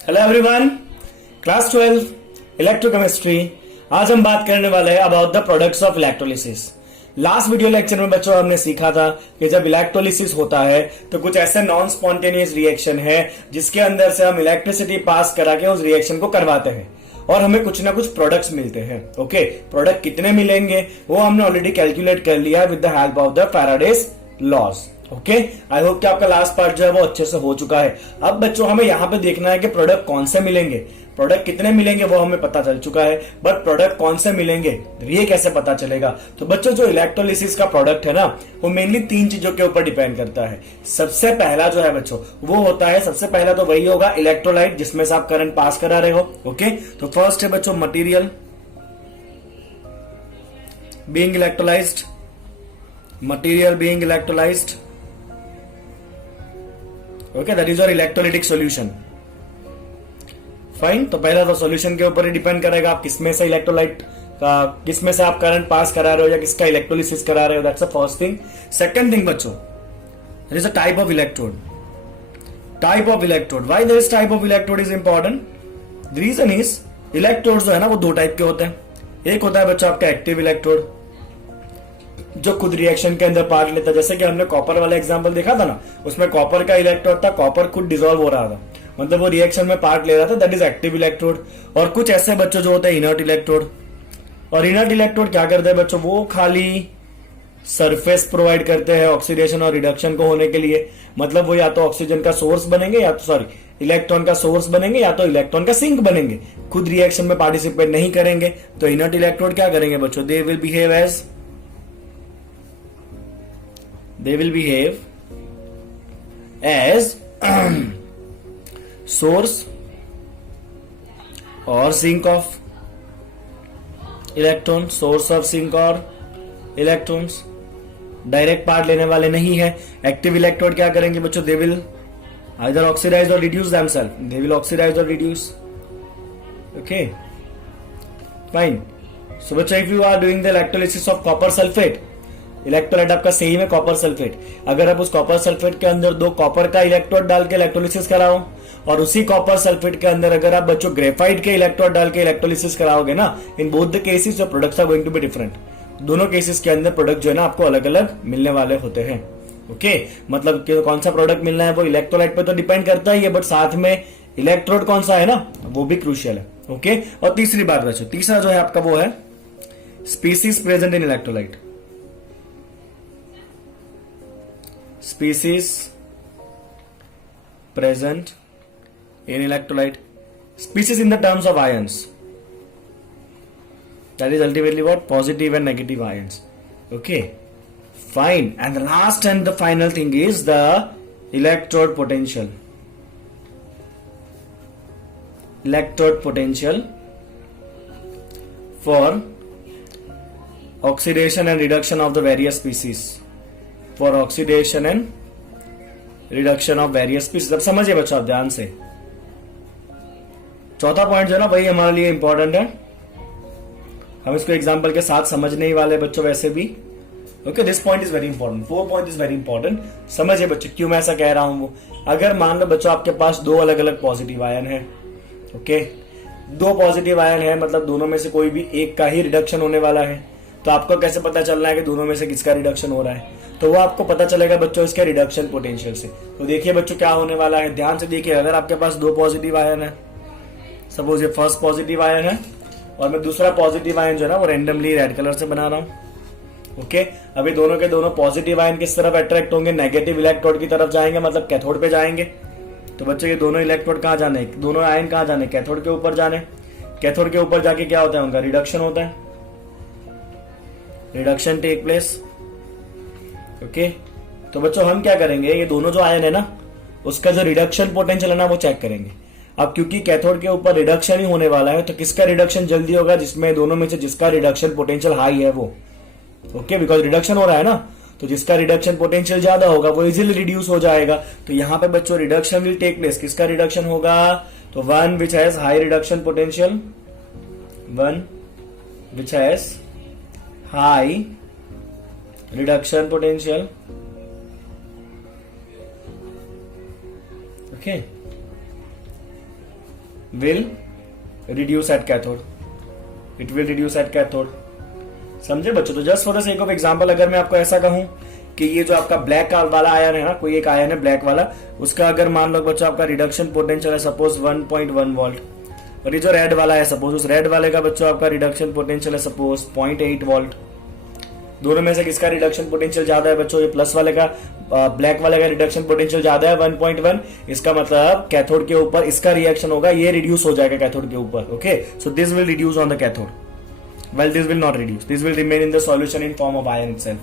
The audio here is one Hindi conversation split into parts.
Hello everyone, class 12 electrochemistry. आज हम बात करने वाले हैं about the products of electrolysis. Last video lecture में बच्चों हमने सीखा था कि जब इलेक्ट्रोलिसिस होता है तो कुछ ऐसे नॉन स्पॉन्टेनियस रिएक्शन है जिसके अंदर से हम इलेक्ट्रिसिटी पास करा के उस रिएक्शन को करवाते हैं और हमें कुछ ना कुछ प्रोडक्ट्स मिलते हैं। ओके, प्रोडक्ट कितने मिलेंगे वो हमने ऑलरेडी कैलकुलेट कर लिया with the help of the Faraday's laws. Okay, I hope कि आपका लास्ट पार्ट जो है वो अच्छे से हो चुका है। अब बच्चों हमें यहाँ पे देखना है कि प्रोडक्ट कौन से मिलेंगे। प्रोडक्ट कितने मिलेंगे वो हमें पता चल चुका है, बट प्रोडक्ट कौन से मिलेंगे ये कैसे पता चलेगा। तो बच्चों जो इलेक्ट्रोलिसिस का प्रोडक्ट है ना वो मेनली 3 चीजों के ऊपर डिपेंड करता है। सबसे पहला जो है बच्चों वो होता है, सबसे पहला तो वही होगा इलेक्ट्रोलाइट जिसमें से आप करंट पास करा रहे हो। ओके, तो फर्स्ट है बच्चों material being electrolysed, material being electrolysed. Okay, that is your electrolytic solution. Fine, तो पहला तो सॉल्यूशन के ऊपर ही डिपेंड करेगा आप किसमें से इलेक्ट्रोलाइट का, किसमें से आप करंट पास करा रहे हो या किसका इलेक्ट्रोलिसिस करा रहे हो। That's the first thing. Second thing बच्चों, there is a type of electrode. Type of electrode, why this type of electrode is important? The reason is electrode जो है ना वो 2 टाइप के होते हैं। एक होता है बच्चों आपका एक्टिव इलेक्ट्रोड जो खुद रिएक्शन के अंदर पार्ट लेता है, जैसे कि हमने कॉपर वाला एग्जांपल देखा था ना, उसमें कॉपर का इलेक्ट्रोड था, कॉपर खुद डिसॉल्व हो रहा था, मतलब वो रिएक्शन में पार्ट ले रहा था, दैट इज एक्टिव इलेक्ट्रोड। और कुछ ऐसे बच्चों जो होते हैं इनर्ट इलेक्ट्रोड। और इनर्ट इलेक्ट्रोड क्या करते हैं बच्चों, वो खाली सरफेस प्रोवाइड करते हैं ऑक्सीडेशन और रिडक्शन को होने के लिए, मतलब वो या तो ऑक्सीजन का सोर्स बनेंगे या तो सॉरी इलेक्ट्रॉन का सोर्स बनेंगे या तो इलेक्ट्रॉन का सिंक बनेंगे, खुद रिएक्शन में पार्टिसिपेट नहीं करेंगे। तो इनर्ट इलेक्ट्रोड क्या करेंगे बच्चों, they will behave as source or sink of electron, source of sink or electrons। Direct part लेने वाले नहीं है। एक्टिव इलेक्ट्रोड क्या करेंगे बच्चों, they will either oxidize or reduce themselves, they will oxidize or reduce। okay, fine। so बच्चों if you are doing the electrolysis of copper sulfate, electrolyte आपका सेम है कॉपर सल्फेट, अगर आप उस कॉपर सल्फेट के अंदर 2 कॉपर का इलेक्ट्रोड डाल के इलेक्ट्रोलिसिस कराओ और उसी कॉपर सल्फेट के अंदर अगर आप बच्चों ग्रेफाइट के इलेक्ट्रोड डाल के इलेक्ट्रोलिसिस कराओगे ना, इन बोथ द केसेस जो products are going to be different. दोनों केसेस के अंदर प्रोडक्ट जो है ना आपको अलग अलग मिलने वाले होते हैं। ओके, मतलब कौन सा प्रोडक्ट मिलना है वो इलेक्ट्रोलाइट पे तो डिपेंड करता ही है, बट साथ में इलेक्ट्रोड कौन सा है ना वो भी क्रूशियल है। ओके, और तीसरी बात बच्चों, तीसरा जो है आपका वो है species present in electrolyte. Species present in electrolyte, species in the terms of ions, that is ultimately what, positive and negative ions. Okay, fine। and the last and the final thing is the electrode potential. Electrode potential for oxidation and reduction of the various species, for oxidation and reduction of various species. अब समझिए बच्चों आप ध्यान से, चौथा पॉइंट जो है ना वही हमारे लिए इंपॉर्टेंट है, हम इसको एग्जांपल के साथ समझने ही वाले बच्चों वैसे भी। Okay, this point is very important, 4 point is very important. समझिए बच्चों क्यों मैं ऐसा कह रहा हूं। वो अगर मान लो बच्चों आपके पास 2 अलग अलग पॉजिटिव आयन है, ओके 2 पॉजिटिव आयन है, मतलब दोनों में से कोई भी एक का ही रिडक्शन होने वाला है, तो आपको कैसे पता चलना है कि दोनों में से किसका रिडक्शन हो रहा है, तो वो आपको पता चलेगा बच्चों इसके रिडक्शन पोटेंशियल से। तो देखिए बच्चों क्या होने वाला है, ध्यान से देखिए। अगर आपके पास 2 पॉजिटिव आयन है, सपोज ये फर्स्ट पॉजिटिव आयन है और मैं दूसरा पॉजिटिव आयन जो है ना वो रेंडमली रेड कलर से बना रहा हूं। ओके, अभी दोनों के दोनों पॉजिटिव आयन किस तरफ अट्रैक्ट होंगे, नेगेटिव इलेक्ट्रोड की तरफ जाएंगे, मतलब कैथोड पे जाएंगे। तो बच्चों ये दोनों इलेक्ट्रोड कहां जाने, दोनों आयन कहां जाने, कैथोड के ऊपर जाने। कैथोड के ऊपर जाके क्या होता है, उनका रिडक्शन होता है, रिडक्शन टेक प्लेस। ओके, तो बच्चों हम क्या करेंगे, ये दोनों जो आयन है ना उसका जो रिडक्शन पोटेंशियल है ना वो चेक करेंगे। अब क्योंकि कैथोड के ऊपर रिडक्शन ही होने वाला है तो किसका रिडक्शन जल्दी होगा, जिसमें दोनों में से जिसका रिडक्शन पोटेंशियल हाई है वो। ओके, बिकॉज रिडक्शन हो रहा है ना, तो जिसका रिडक्शन पोटेंशियल ज्यादा होगा वो इजीली रिड्यूस हो जाएगा। तो यहाँ पे बच्चों रिडक्शन विल टेक प्लेस, किसका रिडक्शन होगा, तो one which has high reduction potential, one which has high reduction potential. Okay, will reduce at cathode. It will reduce at cathode. समझे बच्चों? तो just for the sake of example अगर मैं आपको ऐसा कहूं कि ये जो आपका ब्लैक वाला आयन है ना, कोई एक आयन है ब्लैक वाला, उसका अगर मान लो बच्चों आपका रिडक्शन पोटेंशियल है सपोज 1.1 वोल्ट, और ये जो रेड वाला है सपोज उस रेड वाले का बच्चों आपका रिडक्शन पोटेंशियल है सपोज 0.8 वोल्ट। दोनों में से किसका रिडक्शन पोटेंशियल ज्यादा है बच्चों? ये प्लस वाले का, ब्लैक वाले का रिडक्शन पोटेंशियल ज्यादा है 1.1। इसका मतलब कैथोड के ऊपर इसका रिएक्शन होगा, ये रिड्यूस हो जाएगा कैथोड के ऊपर। Okay, so this will reduce on the cathode, well this will not reduce, this will remain in the solution in form of ion itself.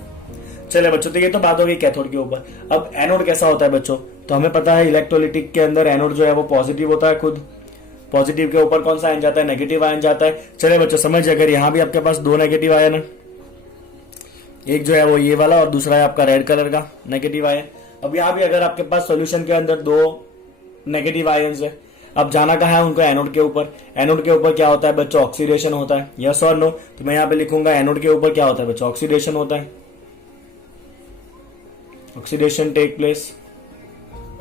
चले बच्चों, तो ये तो बात हो गई कैथोड के ऊपर। अब एनोड कैसा होता है बच्चों? तो हमें पता है इलेक्ट्रोलिटिक के अंदर एनोड जो है वो पॉजिटिव होता है खुद, पॉजिटिव के ऊपर कौन सा आयन जाता है? नेगेटिव आयन जाता है। चले बच्चों समझ, अगर यहां भी आपके पास दो नेगेटिव आयन है, एक जो है वो ये वाला और दूसरा है आपका रेड कलर का नेगेटिव आयन। अब यहां भी अगर आपके पास सॉल्यूशन के अंदर दो नेगेटिव आयंस है, अब जाना कहा है उनको? एनोड के ऊपर। एनोड के ऊपर क्या होता है बच्चों? ऑक्सीडेशन होता है, यस और नो? तो मैं यहां पे लिखूंगा एनोड के ऊपर क्या होता है बच्चों? ऑक्सीडेशन होता है, ऑक्सीडेशन टेक प्लेस।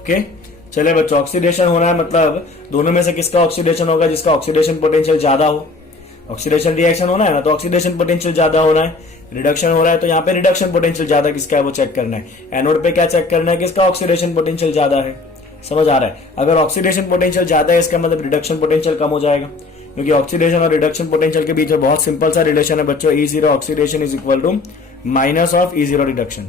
ओके, चले बच्चों, ऑक्सीडेशन होना है मतलब दोनों में से किसका ऑक्सीडेशन होगा? जिसका ऑक्सीडेशन पोटेंशियल ज्यादा हो। ऑक्सीडेशन रिएक्शन होना है ना, तो ऑक्सीडेशन पोटेंशियल ज्यादा होना है। रिडक्शन हो रहा है तो यहाँ पे रिडक्शन पोटेंशियल ज्यादा किसका है वो चेक करना है। एनोड पे क्या चेक करना है? किसका ऑक्सीडेशन पोटेंशियल ज्यादा है। समझ आ रहा है? अगर ऑक्सीडेशन पोटेंशियल ज्यादा है इसका मतलब रिडक्शन पोटेंशियल कम हो जाएगा, क्योंकि ऑक्सीडेशन और रिडक्शन पोटेंशियल के बीच में बहुत सिंपल सा रिलेशन है बच्चों, E0 oxidation is equal to minus of E0 reduction.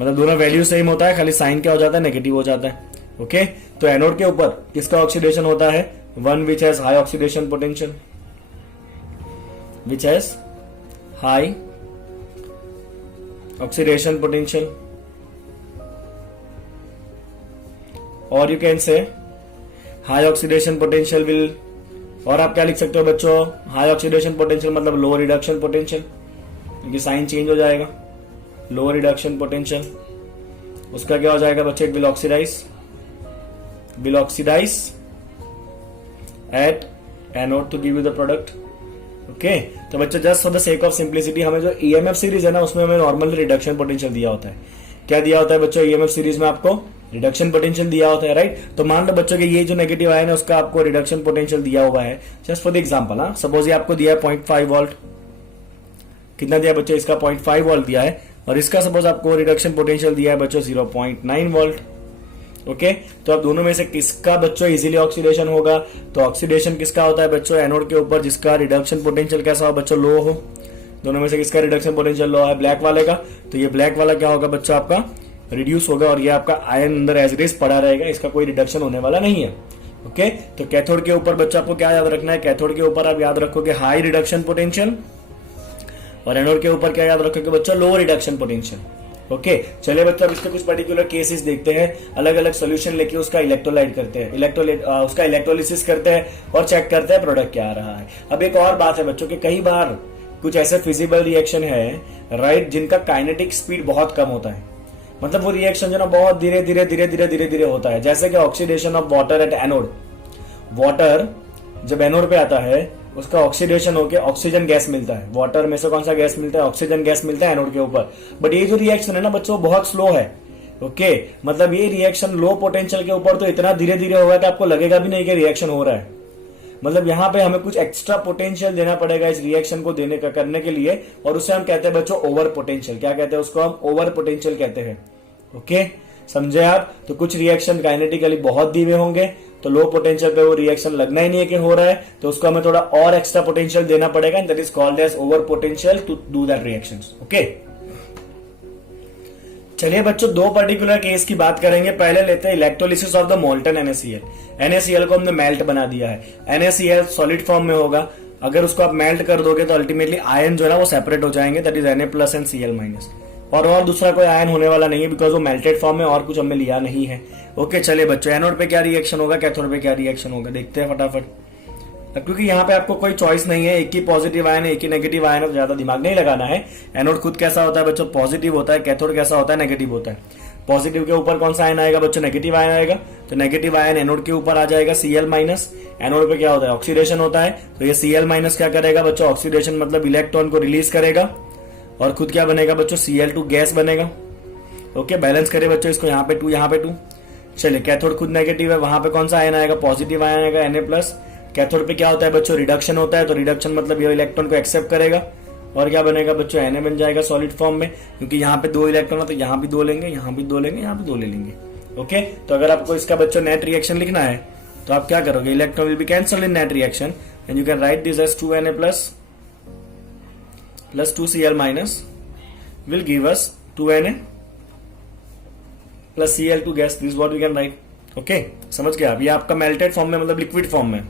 मतलब दोनों वैल्यू सेम होता है, खाली साइन क्या हो जाता है? नेगेटिव हो जाता है। ओके, तो एनोड के ऊपर किसका ऑक्सीडेशन होता है? One which has high oxidation potential, which has high oxidation potential, और you can say high oxidation potential will, और आप क्या लिख सकते हो बच्चों? हाई ऑक्सीडेशन पोटेंशियल मतलब लो रिडक्शन पोटेंशियल, क्योंकि साइन चेंज हो जाएगा। लो रिडक्शन पोटेंशियल उसका क्या हो जाएगा बच्चे? Will oxidise at anode to give you the product. Okay, तो बच्चों just for the sake of simplicity हमें जो ईएमएफ सीरीज है ना उसमें हमें नॉर्मल रिडक्शन पोटेंशियल दिया होता है। क्या दिया होता है बच्चों? ईएमएफ सीरीज में आपको रिडक्शन पोटेंशियल दिया होता है, राइट? तो मान लो बच्चों कि ये जो नेगेटिव आयन है उसका आपको रिडक्शन पोटेंशियल दिया हुआ है। जस्ट फॉर द एग्जांपल, हाँ, सपोज ये आपको दिया है 0.5 वोल्ट। कितना दिया बच्चों? इसका 0.5 वोल्ट दिया है, और इसका सपोज आपको रिडक्शन पोटेंशियल दिया है बच्चों 0.9 वोल्ट। ओके, तो अब दोनों में से किसका बच्चों इजीली ऑक्सीडेशन होगा? तो ऑक्सीडेशन किसका होता है बच्चों? एनोड के ऊपर, जिसका रिडक्शन पोटेंशियल कैसा हो बच्चों? लो हो। दोनों में से किसका रिडक्शन पोटेंशियल लो है? ब्लैक वाले का। तो ये ब्लैक वाला क्या होगा बच्चों? आपका रिड्यूस होगा, और ये आपका आयन अंदर एज इट इज पड़ा रहेगा, इसका कोई रिडक्शन होने वाला नहीं है। ओके, तो कैथोड के ऊपर बच्चों आपको क्या याद रखना है? कैथोड के ऊपर आप याद रखोगे हाई रिडक्शन पोटेंशियल, और एनोड के ऊपर क्या याद रखोगे बच्चों? लो रिडक्शन पोटेंशियल। ओके, चलिए बच्चों अब इसके कुछ पर्टिकुलर केसेस देखते हैं। अलग अलग सोल्यूशन लेके उसका इलेक्ट्रोलाइट करते हैं, उसका इलेक्ट्रोलिसिस करते हैं और चेक करते हैं प्रोडक्ट क्या आ रहा है। अब एक और बात है बच्चों कि कई बार कुछ ऐसे फिजिबल रिएक्शन है, राइट, जिनका काइनेटिक स्पीड बहुत कम होता है। मतलब वो रिएक्शन जो ना बहुत धीरे धीरे धीरे धीरे धीरे धीरे होता है, जैसे कि oxidation of water at anode. Water जब एनोड पे आता है उसका ऑक्सीडेशन होकर ऑक्सीजन गैस मिलता है। वाटर में से कौन सा गैस मिलता है? ऑक्सीजन गैस मिलता है एनोड के ऊपर। बट ये जो रिएक्शन है ना बच्चों बहुत स्लो है। ओके, मतलब ये रिएक्शन लो पोटेंशियल के ऊपर तो इतना धीरे धीरे होगा कि आपको लगेगा भी नहीं कि रिएक्शन हो रहा है। मतलब यहाँ पे हमें कुछ एक्स्ट्रा पोटेंशियल देना पड़ेगा इस रिएक्शन को देने का करने के लिए, और उसे हम कहते हैं बच्चों ओवर पोटेंशियल। क्या कहते हैं उसको? हम ओवर पोटेंशियल कहते हैं। ओके, समझे आप? तो कुछ रिएक्शन काइनेटिकली बहुत धीमे होंगे, तो लो पोटेंशियल पे वो रिएक्शन लगना ही नहीं है कि हो रहा है, तो उसको हमें थोड़ा और एक्स्ट्रा पोटेंशियल देना पड़ेगा, and that is called as over potential to do that reactions. Okay, चलिए बच्चों दो पर्टिकुलर केस की बात करेंगे। पहले लेते हैं electrolysis of the molten NaCl। NaCl को हमने मेल्ट बना दिया है। NaCl सॉलिड फॉर्म में होगा, अगर उसको आप मेल्ट कर दोगे तो अल्टीमेटली आयन जो है ना वो सेपरेट हो जाएंगे, that is Na+ and Cl-, और दूसरा कोई आयन होने वाला नहीं है, बिकॉज वो मेल्टेड फॉर्म में और कुछ हमने लिया नहीं है। ओके, चलिए बच्चों एनोड पे क्या रिएक्शन होगा, कैथोड पे क्या रिएक्शन होगा देखते हैं फटाफट। क्योंकि यहाँ पे आपको कोई चॉइस नहीं है, एक ही पॉजिटिव आयन है एक ही नेगेटिव आयन है, तो ज्यादा दिमाग नहीं लगाना है। एनोड खुद कैसा होता है बच्चों? पॉजिटिव होता है। कैथोड कैसा होता है? नेगेटिव होता है। पॉजिटिव के ऊपर कौन सा आयन आएगा बच्चों? नेगेटिव आयन आएगा, तो नेगेटिव आयन एनोड के ऊपर आ जाएगा Cl-। एनोड पे क्या होता है? ऑक्सीडेशन होता है, तो ये Cl- क्या करेगा बच्चों? ऑक्सीडेशन मतलब इलेक्ट्रॉन को रिलीज करेगा, और खुद क्या बनेगा बच्चों? Cl2 गैस बनेगा। ओके, बैलेंस करें बच्चों इसको, यहाँ पे 2 यहाँ पे 2। चलिए कैथोड खुद नेगेटिव है, वहां पे कौन सा आयन आएगा, पॉजिटिव आयन आएगा Na+। कैथोड पे क्या होता है बच्चों, रिडक्शन होता है, तो रिडक्शन मतलब ये इलेक्ट्रॉन को एक्सेप्ट करेगा और क्या बनेगा बच्चों, Na बन जाएगा सॉलिड फॉर्म में, क्योंकि यहाँ पे 2 इलेक्ट्रॉन है तो यहाँ भी 2 लेंगे, यहाँ भी 2 लेंगे, यहाँ भी 2 ले लेंगे। ओके, तो अगर आपको इसका बच्चों नेट रिएक्शन लिखना है तो आप क्या करोगे, electron will be cancel in net reaction and you can write this as 2Na plus 2Cl- will give us 2Na plus Cl2 gas. This is what we can write. Okay, समझ गया। अब ये आपका मेल्टेड फॉर्म में मतलब लिक्विड फॉर्म में,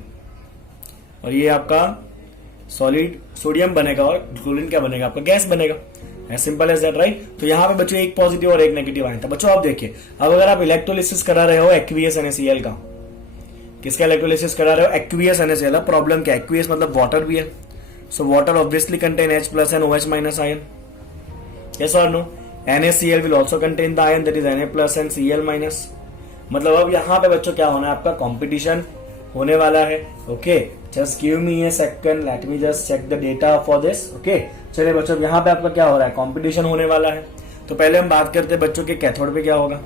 और ये आपका सॉलिड सोडियम बनेगा और क्लोरीन क्या बनेगा, आपका गैस बनेगा। As simple as that, right. तो यहाँ पे बच्चों एक पॉजिटिव और एक नेगेटिव आया था। बच्चों आप देखिए, अब अगर आप इलेक्ट्रोलिसिस करा रहे हो एक्वियस NaCl का, किसका इलेक्ट्रोलिसिस करा रहे हो, एक्वियस NaCl। प्रॉब्लम क्या, एक्वियस मतलब वाटर भी है, so water obviously contain H+ and OH- ion, yes or no? NaCl will also contain the ion that is Na+ and Cl-। मतलब अब यहाँ पे बच्चों क्या होना है, आपका कंपटीशन होने वाला है। Okay, just give me a second, let me just check the data for this. Okay, चलिए बच्चों यहाँ पे आपका क्या हो रहा है, कंपटीशन होने वाला है। तो पहले हम बात करते हैं बच्चों के कैथोड पे क्या होगा।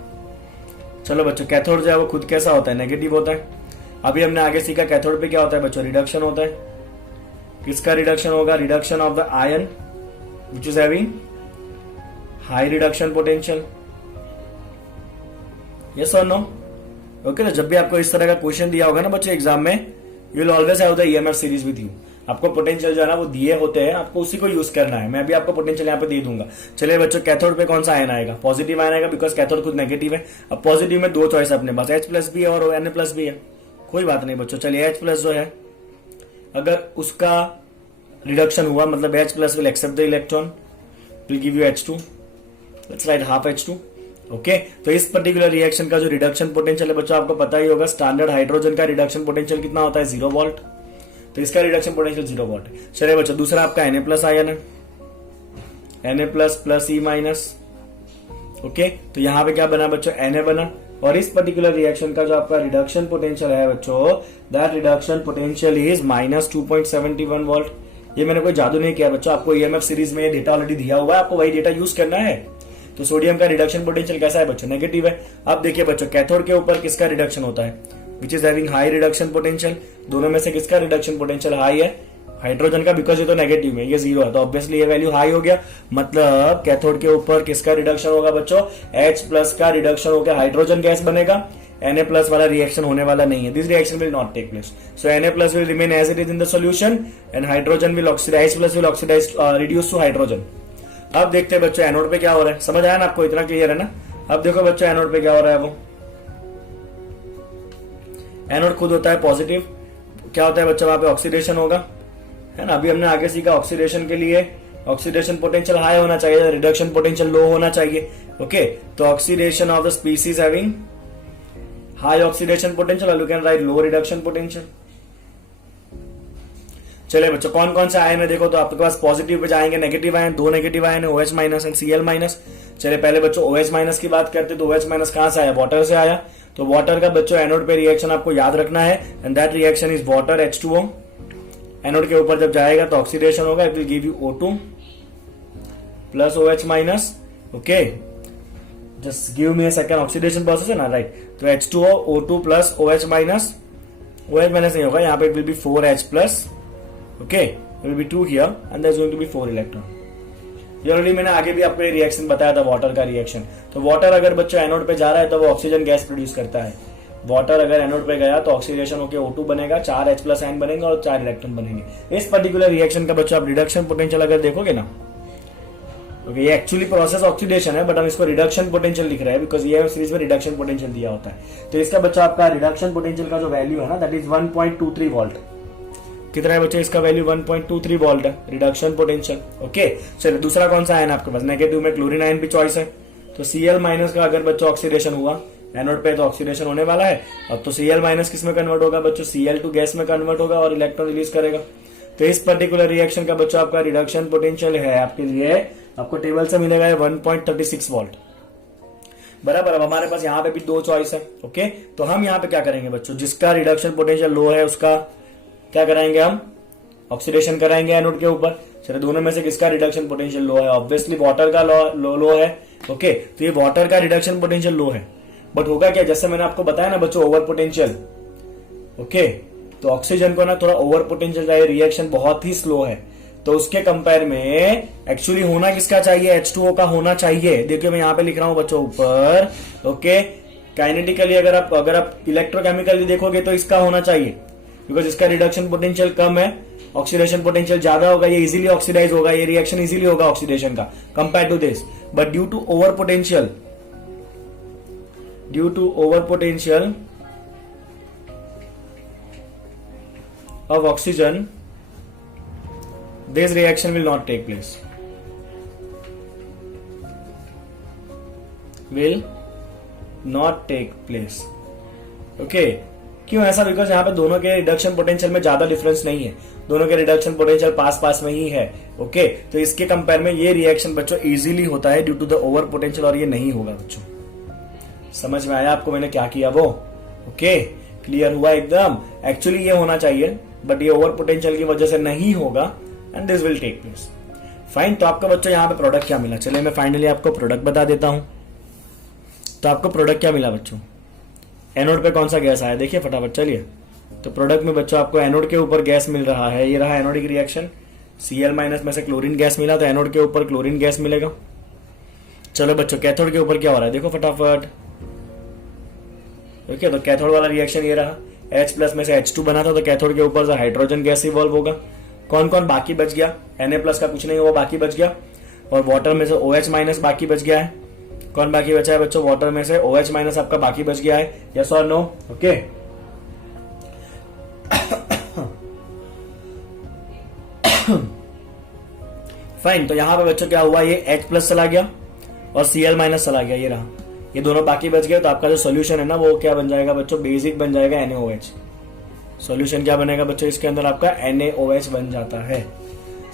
चलो बच्चों, कैथोड जो है वो खुद कैसा होता है, नेगेटिव होता है। अभी हमने आगे सीखा कैथोड पे क्या होता है बच्चों, रिडक्शन होता है। किसका रिडक्शन होगा, reduction of the ion which is having high reduction potential, yes और नो। ओके, तो जब भी आपको इस तरह का क्वेश्चन दिया होगा ना बच्चों एग्जाम में, you will always have the EMF series with you. आपको पोटेंशियल जो है ना वो दिए होते हैं, आपको उसी को यूज करना है। मैं भी आपको पोटेंशियल यहाँ पे दे दूंगा। चलिए बच्चों, कैथोड पे कौन सा आयन आएगा, पॉजिटिव आयन आएगा, बिकॉज कैथोड खुद नेगेटिव है। अब पॉजिटिव में 2 चॉइस अपने पास, H+ भी है और Na+ भी है। कोई बात नहीं बच्चों, चलिए H+ जो है अगर उसका रिडक्शन हुआ मतलब H+ will accept the electron, will give you H2, let's write half H2। Okay, तो इस पर्टिकुलर रिएक्शन का जो रिडक्शन पोटेंशियल है बच्चों आपको पता ही होगा, स्टैंडर्ड हाइड्रोजन का रिडक्शन पोटेंशियल कितना होता है, 0 वोल्ट। तो इसका रिडक्शन पोटेंशियल 0 वोल्ट है। चलिए बच्चों, दूसरा आपका Na+ आयन है, Na+ E-। ओके, तो यहां पे क्या बना बच्चों, Na बना, और इस पर्टिकुलर रिएक्शन का जो आपका रिडक्शन पोटेंशियल है बच्चों, that reduction potential is -2.71 volt. ये मैंने कोई जादू नहीं किया बच्चों, आपको EMF सीरीज में डेटा ऑलरेडी दिया हुआ है, आपको वही डेटा यूज करना है। तो सोडियम का रिडक्शन पोटेंशियल कैसा है बच्चों, नेगेटिव है। अब देखिए बच्चों, कैथोड के ऊपर किसका रिडक्शन होता है, which is having high reduction potential. दोनों में से किसका रिडक्शन पोटेंशियल हाई है, हाइड्रोजन का, बिकॉज ये तो नेगेटिव में, ये 0 है, तो ऑब्वियसली ये वैल्यू हाई हो गया। मतलब कैथोड के ऊपर किसका रिडक्शन होगा बच्चों, H+ का रिडक्शन होकर हाइड्रोजन गैस बनेगा। Na+ वाला रिएक्शन होने वाला नहीं है, this reaction will not take place. So Na+ will remain as it is in the solution and hydrogen will oxidise, H+ will oxidise reduce to hydrogen. अब देखते हैं बच्चों एनोड पे क्या हो रहा है, समझ आया ना आपको, इतना क्लियर है ना। अब देखो बच्चों एनोड पे क्या हो रहा है, वो एनोड खुद होता है पॉजिटिव, क्या होता है बच्चों वहां पे ऑक्सीडेशन होगा, है ना। अभी हमने आगे सीखा ऑक्सीडेशन के लिए ऑक्सीडेशन पोटेंशियल हाई होना चाहिए, रिडक्शन पोटेंशियल लो होना चाहिए। ओके, तो oxidation of the species having high oxidation potential, you can right low reduction potential. चलिए बच्चों, कौन कौन से आयन है देखो, तो आपके पास पॉजिटिव पे जाएंगे नेगेटिव आयन, 2 नेगेटिव आयन है, OH- एंड Cl-। चलिए पहले बच्चों OH- की बात करते, तो OH- कहां से आया, वाटर से आया। तो वाटर का बच्चों एनोड पे रिएक्शन आपको याद रखना है, and that reaction is water H2O। Anode के ऊपर जब जाएगा तो ऑक्सीडेशन होगा, it will give you O2 plus OH-। Okay, just give me a second, oxidation process है ना, राइट। तो H2O O2 plus OH-। OH- नहीं होगा यहाँ पे, it will be 4H+। Okay, will be 2 here and there is going to be 4 electron. ये ऑलरेडी मैंने आगे भी आपको ये रिएक्शन बताया था, वाटर का रिएक्शन। तो वाटर अगर बच्चों एनोड पे जा रहा है तो वो ऑक्सीजन गैस प्रोड्यूस करता है। वाटर अगर एनोड पे गया तो ऑक्सीडेशन होकर O2 बनेगा, 4 H+ आयन बनेंगे और 4 इलेक्ट्रॉन बनेंगे। इस पर्टिकुलर रिएक्शन का बच्चों आप रिडक्शन पोटेंशियल अगर देखोगे ना, ओके, ये एक्चुअली प्रोसेस ऑक्सीडेशन है, बट हम इसको रिडक्शन पोटेंशियल लिख रहे हैं बिकॉज ये सीरीज में रिडक्शन पोटेंशियल दिया होता है। तो इसका बच्चों आपका रिडक्शन पोटेंशियल का जो वैल्यू है ना, दैट इज 1.23 वोल्ट। कितना है बच्चों, इसका वैल्यू 1.23 वोल्ट है रिडक्शन पोटेंशियल। ओके, चलिए दूसरा कौन सा आयन आपके पास, नेगेटिव में क्लोरीन आयन भी चॉइस है। तो Cl- का अगर बच्चों ऑक्सीडेशन हुआ एनोड पे तो ऑक्सीडेशन होने वाला है। अब तो Cl- किस में कन्वर्ट होगा बच्चों, Cl2 गैस में कन्वर्ट होगा और इलेक्ट्रॉन रिलीज करेगा। तो इस पर्टिकुलर रिएक्शन का बच्चों आपका रिडक्शन पोटेंशियल है आपके लिए, आपको टेबल से मिलेगा 1.36 वोल्ट बराबर। अब हमारे पास यहाँ पे भी 2 चॉइस है। ओके, तो हम यहाँ पे क्या करेंगे बच्चों, जिसका रिडक्शन पोटेंशियल लो है उसका क्या कराएंगे, हम ऑक्सीडेशन कराएंगे एनोड के ऊपर। चलिए दोनों में से किसका रिडक्शन पोटेंशियल लो है, ऑब्वियसली वाटर का लो है। ओके, तो ये वाटर का रिडक्शन पोटेंशियल लो है, बट होगा क्या, जैसे मैंने आपको बताया ना बच्चों, ओवर पोटेंशियल। ओके, तो ऑक्सीजन को ना थोड़ा ओवर पोटेंशियल चाहिए, रिएक्शन बहुत ही स्लो है, तो उसके कंपेयर में एक्चुअली होना किसका चाहिए, H2O का होना चाहिए। देखिए मैं यहां पे लिख रहा हूं बच्चों ऊपर। ओके, काइनेटिकली अगर आप इलेक्ट्रोकेमिकली देखोगे तो इसका होना चाहिए, बिकॉज इसका रिडक्शन पोटेंशियल कम है, ऑक्सीडेशन पोटेंशियल ज्यादा होगा, ये इजीली ऑक्सीडाइज होगा, ये रिएक्शन इजीली होगा ऑक्सीडेशन का compare to this. But due to over potential of oxygen, this reaction will not take place. Will not take place. Okay, क्यों ऐसा? बिकॉज यहाँ पे दोनों के रिडक्शन पोटेंशियल में ज्यादा डिफरेंस नहीं है, दोनों के रिडक्शन पोटेंशियल पास में ही है। ओके, तो इसके कंपेयर में ये रिएक्शन बच्चों इजीली होता है due to the over potential, और ये नहीं होगा बच्चों। समझ में आया आपको मैंने क्या किया वो? ओके, क्लियर हुआ एकदम? एक्चुअली ये होना चाहिए, बट ये ओवर पोटेंशियल की वजह से नहीं होगा, and this will take place. Fine, तो आपको बच्चों यहाँ पे प्रोडक्ट क्या मिला? चलिए मैं फाइनली आपको प्रोडक्ट बता देता हूं। तो आपको प्रोडक्ट क्या मिला बच्चों? एनोड पे कौन सा गैस आया देखिए फटाफट। चलिए, तो प्रोडक्ट में बच्चों आपको एनोड के ऊपर गैस मिल रहा है, ये रहा एनोडिक रिएक्शन, Cl- में से क्लोरीन गैस मिला, तो एनोड के ऊपर क्लोरीन गैस मिलेगा। चलो बच्चों, कैथोड के ऊपर क्या हो रहा है देखो फटाफट। ओके, तो कैथोड वाला रिएक्शन ये रहा, H+ में से H2 बना था, तो कैथोड के ऊपर से हाइड्रोजन गैस इवॉल्व होगा। कौन कौन बाकी बच गया? Na+ का कुछ नहीं हुआ, बाकी बच गया। और वाटर में से OH- बाकी बच गया है। कौन बाकी बचा है बच्चों? वाटर में से OH- आपका बाकी बच गया है, यस और नो? ओके, फाइन, तो यहां पे बच्चों क्या हुआ, ये H+ चला गया और Cl- चला गया, ये रहा, ये दोनों बाकी बच गए। तो आपका जो सोल्यूशन है ना वो क्या बन जाएगा बच्चों? बेसिक बन जाएगा NaOH। सोल्यूशन क्या बनेगा बच्चों? इसके अंदर आपका NaOH बन जाता है।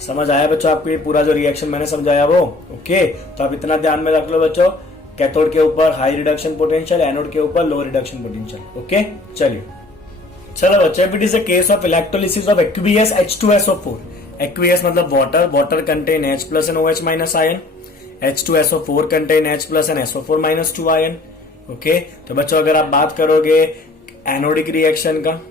समझ आया बच्चों आपको ये पूरा जो रिएक्शन मैंने समझाया वो? ओके, तो आप इतना ध्यान में रख लो बच्चों, कैथोड के ऊपर हाई रिडक्शन पोटेंशियल, एनोड के ऊपर लो रिडक्शन पोटेंशियल। ओके, चलिए चलो बच्चों, it is a case of electrolysis of aqueous H2SO4। Aqueous मतलब water contain H+ and OH- ion, H2SO4 contain H+ and SO4- ion. Okay, तो बच्चों अगर आप बात करोगे एनोडिक रिएक्शन का,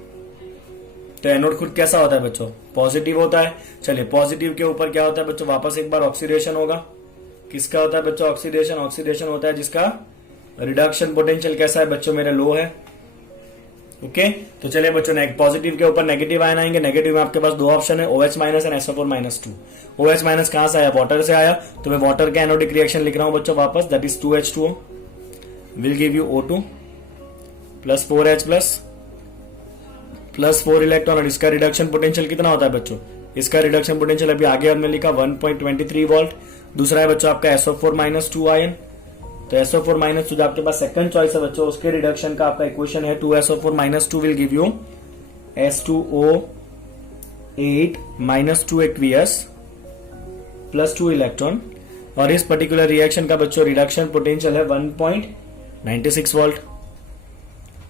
तो एनोड खुद कैसा होता है बच्चों? पॉजिटिव होता है। चलिए, पॉजिटिव के ऊपर क्या होता है बच्चों? वापस एक बार ऑक्सीडेशन होगा। किसका होता है बच्चों? ऑक्सीडेशन होता है जिसका रिडक्शन पोटेंशियल कैसा है बच्चों? मेरे लो है। ओके, तो चलिए बच्चों, पॉजिटिव के ऊपर नेगेटिव आयन आएंगे। नेगेटिव में आपके पास दो ऑप्शन है, OH- एंड SO4-2। OH- कहां से आया? वाटर से आया, तो मैं वाटर का एनोडिक रिएक्शन लिख रहा हूं बच्चों वापस, that is 2H2O will give you O2 plus 4H+ plus 4 electron. और इसका रिडक्शन पोटेंशियल कितना होता है बच्चों? इसका रिडक्शन पोटेंशियल अभी आगे हमने लिखा 1.23 वोल्ट। दूसरा है बच्चों आपका SO4-2 आयन, तो SO4- जो आपके पास सेकंड चॉइस है बच्चों, उसके रिडक्शन का आपका इक्वेशन है 2SO4-2 will give you H2O8- 2 aqueous plus 2 electron. और इस पर्टिकुलर रिएक्शन का बच्चों रिडक्शन पोटेंशियल है 1.96 वोल्ट।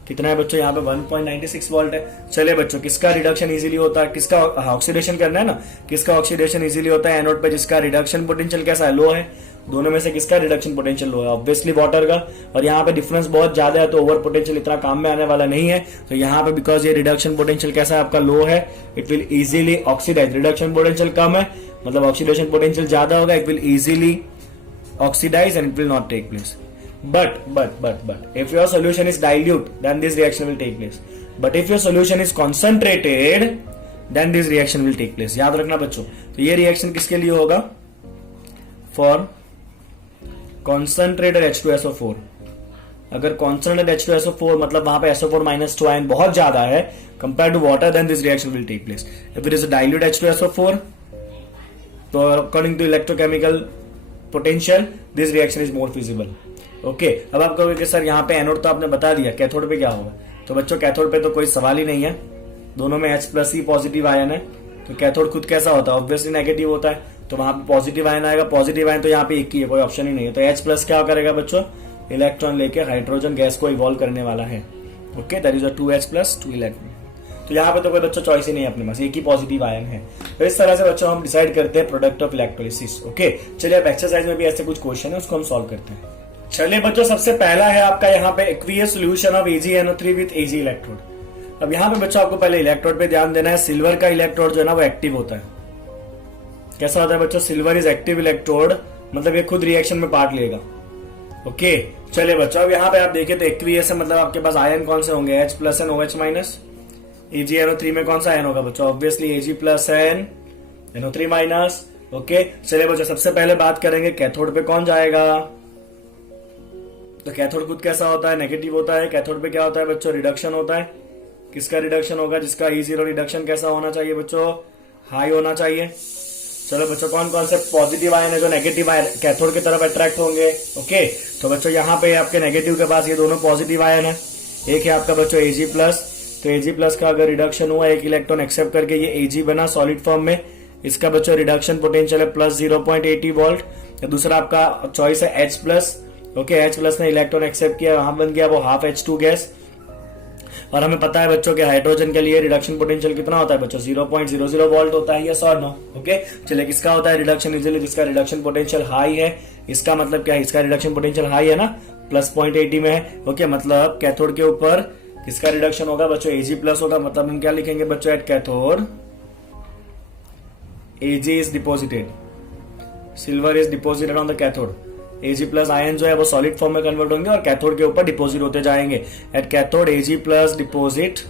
कितना है बच्चों? यहाँ पे 1.96 वोल्ट है। चलिए बच्चों, किसका रिडक्शन इजीली होता है? किसका ऑक्सीडेशन करना है ना, किसका ऑक्सीडेशन इजीली होता है? एनोड पे, जिसका रिडक्शन पोटेंशियल कैसा है? लो है। दोनों में से किसका रिडक्शन पोटेंशियल लो है? ऑब्वियसली वाटर का। और यहाँ पे डिफरेंस बहुत ज्यादा है, तो ओवर पोटेंशियल इतना काम में आने वाला नहीं है। तो यहाँ पे बिकॉज ये रिडक्शन पोटेंशियल कैसा है आपका? लो है, it will easily oxidise. Reduction potential कम है मतलब ऑक्सीडेशन पोटेंशियल ज्यादा होगा, it will easily oxidise and it will not take place. But if your solution is dilute, then this reaction will take place. But if your solution is concentrated, then this reaction will take place. याद रखना बच्चों, तो ये रिएक्शन किसके लिए होगा? For concentrated H2SO4। अगर concentrated H2SO4 मतलब वहां पे SO4- आयन बहुत ज्यादा है compare to water, then this reaction will take place. If it is a dilute H2SO4, तो according to electrochemical potential, this reaction is more feasible. Okay, अब आप कहोगे कि सर यहाँ पे एनोड तो आपने बता दिया, कैथोड पे क्या होगा? तो बच्चों कैथोड पे तो कोई सवाल ही नहीं है, दोनों में H+ ही पॉजिटिव आयन है। तो कैथोड खुद कैसा होता है? ऑब्वियसली नेगेटिव होता है, तो वहां पे पॉजिटिव आयन आएगा। पॉजिटिव आयन तो यहाँ पे एक ही है, कोई ऑप्शन ही नहीं है। तो H+ क्या करेगा बच्चों? इलेक्ट्रॉन लेके हाइड्रोजन गैस को इवॉल्व करने वाला है। Okay, that is 2H+ 2 electron. तो यहाँ पे तो कोई बच्चों चॉइस ही नहीं है अपने पास, एक ही पॉजिटिव आयन है। तो इस तरह से बच्चों हम डिसाइड करते हैं प्रोडक्ट ऑफ इलेक्ट्रोलिसिस। ओके, चलिए अब एक्सरसाइज में भी ऐसे कुछ क्वेश्चन है, उसको हम सॉल्व करते हैं। चलिए बच्चों, सबसे पहला है आपका यहाँ पे aqueous solution of AgNO3 with Ag electrode. अब यहाँ पे बच्चों आपको पहले इलेक्ट्रोड पे ध्यान देना है। सिल्वर का इलेक्ट्रोड जो है ना वो एक्टिव होता है। कैसा होता है बच्चों? सिल्वर इज एक्टिव इलेक्ट्रोड, मतलब ये खुद रिएक्शन में पार्ट लेगा। ओके, चलिए बच्चों, अब यहाँ पे आप देखें तो एक्वियस है, मतलब आपके पास आयन कौन से होंगे? H plus and OH minus. AgNO3 में कौन सा आयन होगा बच्चों? Obviously Ag plus and NO3 minus. Okay, चलिए बच्चों, सबसे पहले बात करेंगे कैथोड पे कौन जाएगा। तो कैथोड खुद कैसा होता है? नेगेटिव होता है। कैथोड पे क्या होता है बच्चों? रिडक्शन होता है। किसका रिडक्शन होगा? जिसका E0 रिडक्शन कैसा होना चाहिए बच्चों? हाई होना चाहिए। चलो बच्चों, कौन कौन से पॉजिटिव आयन है जो नेगेटिव आयन कैथोड की तरफ अट्रैक्ट होंगे? ओके, तो बच्चों यहाँ पे आपके नेगेटिव के पास ये दोनों पॉजिटिव आयन है। एक है आपका बच्चों Ag प्लस, तो Ag प्लस का अगर रिडक्शन हुआ, एक इलेक्ट्रॉन एक्सेप्ट करके ये Ag बना सॉलिड फॉर्म में, इसका बच्चों रिडक्शन पोटेंशियल है प्लस 0.80 वोल्ट। दूसरा आपका चॉइस है H plus. Okay, H plus ने इलेक्ट्रॉन एक्सेप्ट किया, वहां बन गया वो हाफ H2 गैस। और हमें पता है बच्चों कि हाइड्रोजन के लिए रिडक्शन पोटेंशियल कितना होता है बच्चों? 0.00 वोल्ट होता है, यस और नो? ओके, चलिए, किसका होता है रिडक्शन इजीली? जिसका रिडक्शन पोटेंशियल हाई है। इसका मतलब क्या है? इसका रिडक्शन पोटेंशियल हाई है ना, प्लस 0.80 में है। ओके, मतलब कैथोड के ऊपर किसका रिडक्शन होगा बच्चों? Ag प्लस होगा। मतलब हम क्या लिखेंगे बच्चों? At cathode Ag is deposited, silver is deposited on the cathode. Ag plus ion जो है वो सॉलिड फॉर्म में कन्वर्ट होंगे और कैथोड के ऊपर डिपोजिट होते जाएंगे। At cathode Ag plus deposit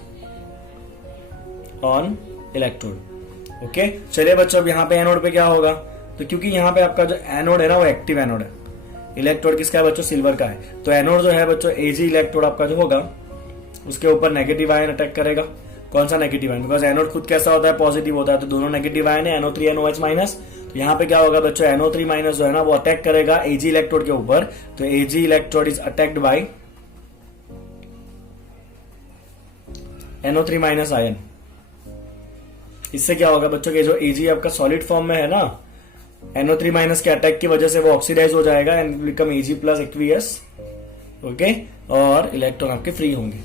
on electrode. Okay, चलिए बच्चों, अब यहाँ पे एनोड पे क्या होगा? तो क्योंकि यहाँ पे आपका जो एनोड है ना वो एक्टिव एनोड है। इलेक्ट्रोड किसका है बच्चों? सिल्वर का है। तो एनोड जो है बच्चों Ag इलेक्ट्रोड आपका जो होगा उसके ऊपर नेगेटिव आयन अटैक करेगा। कौन सा नेगेटिव आयन? बिकॉज एनोड खुद कैसा होता है? पॉजिटिव होता है। तो दोनों नेगेटिव आयन है, NO3 NOH माइनस। तो यहाँ पे क्या होगा बच्चों? NO3 माइनस जो है ना वो अटैक करेगा Ag इलेक्ट्रोड के ऊपर। तो Ag electrode is attacked by NO3 minus ion. इससे क्या होगा बच्चों के जो Ag आपका सॉलिड फॉर्म में है ना, NO3 माइनस के अटैक की वजह से वो ऑक्सीडाइज हो जाएगा and become Ag plus aqueous. Okay, और इलेक्ट्रॉन आपके फ्री होंगे,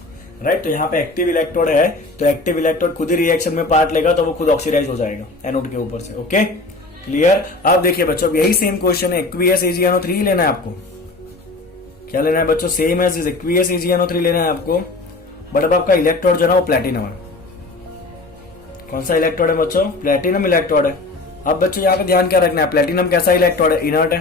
राइट। तो यहाँ पे एक्टिव इलेक्ट्रोड है, तो एक्टिव इलेक्ट्रोड खुद ही रिएक्शन में पार्ट लेगा, तो वो खुद ऑक्सीडाइज हो जाएगा एनोड के ऊपर से। Okay, clear. अब देखिए बच्चों, यही सेम क्वेश्चन है। एक्वियस AgNO3 लेना है आपको। क्या लेना है बच्चों? सेम एज एक्वियस AgNO3 लेना है आपको। बट अब आपका इलेक्ट्रोड जो है ना वो प्लेटिनम है। कौन सा इलेक्ट्रोड है बच्चों? प्लेटिनम इलेक्ट्रोड है। अब बच्चों यहाँ पे ध्यान क्या रखना है? प्लेटिनम कैसा इलेक्ट्रोड है? इनर्ट है।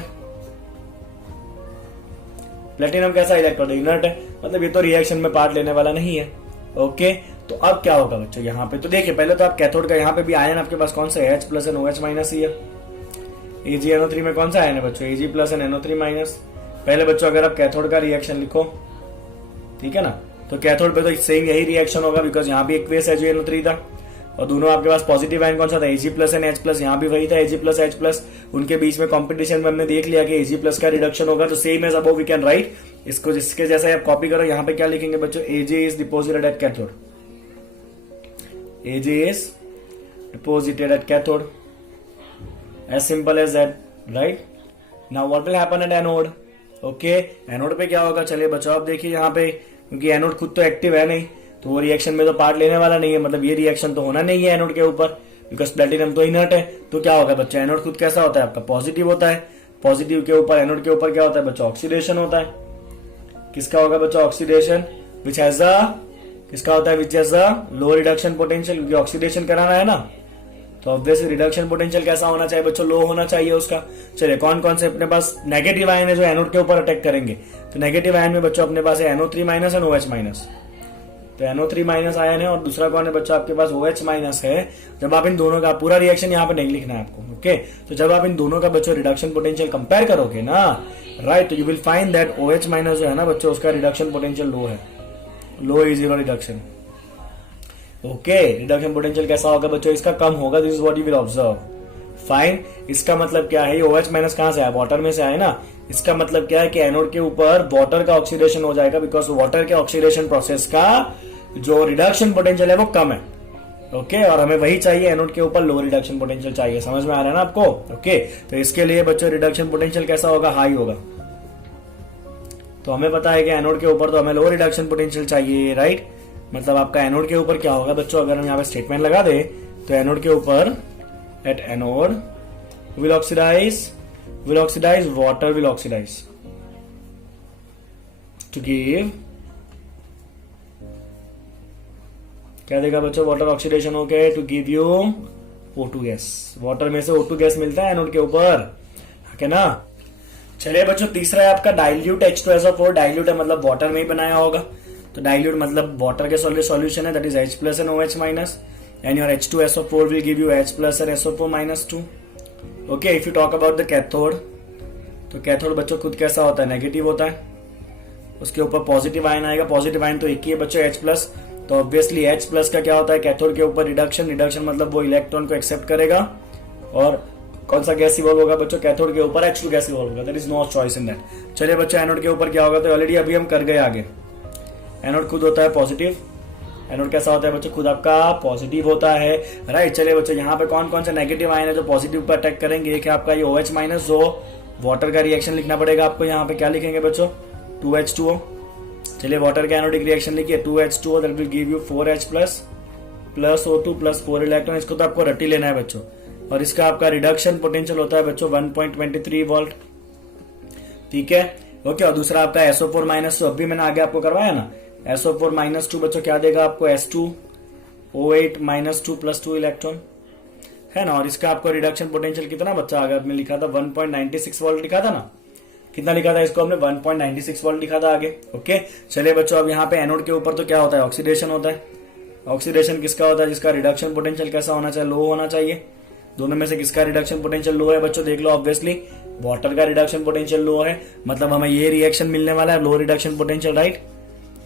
प्लेटिनम कैसा इलेक्ट्रोड है? इनर्ट है। मतलब ये तो रिएक्शन में पार्ट लेने वाला नहीं है। ओके, तो अब क्या होगा बच्चों यहाँ पे? तो देखिए, पहले तो आप कैथोड का यहाँ पे भी आयन आपके पास कौन सा है? H plus and OH minus ही है। AgNO3 में कौन सा आयन है बच्चों? Ag plus and NO3 minus. पहले बच्चों अगर आप कैथोड का रिएक्शन लिखो, ठीक है ना, तो कैथोड पे तो सेम यही रिएक्शन होगा बिकॉज यहाँ भी एक्वियस AgNO3 था और दोनों आपके पास पॉजिटिव आयन कौन सा था? Ag plus and H plus. यहाँ भी वही था, Ag प्लस H प्लस। उनके बीच में कॉम्पिटिशन में हमने देख लिया कि Ag प्लस का रिडक्शन होगा। तो same as above we can write. इसको जिसके जैसा आप कॉपी करो, यहाँ पे क्या लिखेंगे बच्चों? Ag is deposited at cathode. Ag is deposited at cathode. As simple as that, right? Now what will happen at anode? Okay, anode पे क्या होगा? चलिए बच्चों, अब देखिए यहाँ पे, क्योंकि एनोड खुद तो एक्टिव है नहीं, तो वो रिएक्शन में तो पार्ट लेने वाला नहीं है। मतलब ये रिएक्शन तो होना नहीं है एनोड के ऊपर, बिकॉज प्लेटिनम तो इनर्ट है। तो क्या होगा बच्चों? एनोड खुद कैसा होता है आपका? पॉजिटिव होता है। पॉजिटिव के ऊपर एनोड के ऊपर क्या होता है बच्चों? ऑक्सीडेशन होता है। किसका होगा बच्चों? ऑक्सीडेशन, विच हैज अ, किसका होता है? Which has a low reduction potential, क्योंकि ऑक्सीडेशन कराना है ना, तो ऑब्वियसली रिडक्शन पोटेंशियल कैसा होना चाहिए बच्चों? लो होना चाहिए उसका। चलिए, कौन कौन से अपने पास नेगेटिव आयन है जो एनोड के ऊपर अटैक करेंगे? तो नेगेटिव आयन में बच्चों अपने पास है NO3 माइनस और OH माइनस। तो NO3 माइनस आयन है और दूसरा कौन है बच्चों? आपके पास OH माइनस है। जब आप इन दोनों का पूरा रिएक्शन यहाँ पे नहीं लिखना है आपको। ओके, तो जब आप इन दोनों का बच्चों रिडक्शन पोटेंशियल कंपेयर करोगे ना, राइट, तो you will find that OH minus जो है ना बच्चों, उसका रिडक्शन पोटेंशियल लो है, लो E0 reduction. Okay, reduction potential कैसा होगा बच्चों? इसका कम होगा। This is what you will observe. Fine. इसका मतलब क्या है? OH माइनस कहां से आया? वाटर में से आया ना। इसका मतलब क्या है कि एनोड के ऊपर वाटर का ऑक्सीडेशन हो जाएगा, बिकॉज वाटर के ऑक्सीडेशन प्रोसेस का जो रिडक्शन पोटेंशियल है वो कम है। ओके, और हमें वही चाहिए, एनोड के ऊपर लो रिडक्शन पोटेंशियल चाहिए। समझ में आ रहा है ना आपको? ओके, तो इसके लिए बच्चों रिडक्शन पोटेंशियल कैसा होगा? हाई होगा। तो हमें पता है कि एनोड के ऊपर तो हमें लो रिडक्शन पोटेंशियल चाहिए, राइट। मतलब आपका एनोड के ऊपर क्या होगा बच्चों? अगर हम यहाँ पे स्टेटमेंट लगा दे, तो एनोड के ऊपर at anode will oxidise water will oxidise. To give, क्या देगा बच्चों, वाटर ऑक्सीडेशन होके to give you O2 gas. Water में से O2 गैस मिलता है एनोड के ऊपर, है ना। चलिए बच्चों, तीसरा है आपका डाइल्यूट H2SO4। डाइल्यूट है मतलब वाटर में ही बनाया होगा, तो डाइल्यूट मतलब वाटर के सॉल्यूशन है, that is H plus and OH minus, and your H2SO4 will give you H plus and SO4 minus 2। Okay, if you talk about the cathode, तो कैथोड बच्चों खुद कैसा होता है, नेगेटिव होता है, उसके ऊपर पॉजिटिव आयन आएगा। पॉजिटिव आयन तो एक ही है बच्चों, H प्लस, तो ऑब्वियसली H प्लस का क्या होता है, कैथोड के ऊपर रिडक्शन। रिडक्शन मतलब वो इलेक्ट्रॉन को एक्सेप्ट करेगा, और कौन सा गैस इवॉल्व होगा बच्चों, कैथोड के ऊपर H2 गैस इवॉल्व होगा, there is no choice in that. चलिए बच्चों, एनोड के ऊपर क्या होगा, तो ऑलरेडी अभी हम कर गए आगे। एनोड खुद होता है पॉजिटिव, एनोड कैसा होता है बच्चों, खुद आपका पॉजिटिव होता है, राइट। चलिए बच्चों, यहाँ पे कौन कौन से नेगेटिव आयन है जो पॉजिटिव पर अटैक करेंगे, एक है आपका ये OH माइनस, जो वाटर का रिएक्शन लिखना पड़ेगा आपको। यहाँ पे क्या लिखेंगे बच्चों, 2H2O। चलिए वाटर का एनोडिक रिएक्शन लिखिए, 2H2O that will give you 4H plus plus O2 plus 4 electron. इसको तो आपको रटी लेना है बच्चों, और इसका आपका रिडक्शन पोटेंशियल होता है बच्चों 1.23 वोल्ट, ठीक है। ओके, और दूसरा आपका SO4 माइनस, अभी मैंने आगे आपको करवाया ना, SO4 माइनस 2 बच्चों क्या देगा आपको, S2O8 माइनस 2 प्लस 2 इलेक्ट्रॉन, है ना। और इसका आपको रिडक्शन पोटेंशियल कितना बच्चा, आगे आपने लिखा था 1.96 वोल्ट लिखा था ना, कितना लिखा था इसको हमने, 1.96 वोल्ट लिखा था आगे। ओके, चलिए बच्चों, अब यहाँ पे एनोड के ऊपर तो क्या होता है, ऑक्सीडेशन होता है। ऑक्सीडेशन किसका होता है, जिसका रिडक्शन पोटेंशियल कैसा होना चाहिए, लो होना चाहिए। दोनों में से किसका रिडक्शन पोटेंशियल लो है बच्चों, देख लो, ऑब्वियसली वाटर का रिडक्शन पोटेंशियल लो है, मतलब हमें ये रिएक्शन मिलने वाला है, लो रिडक्शन पोटेंशियल, राइट।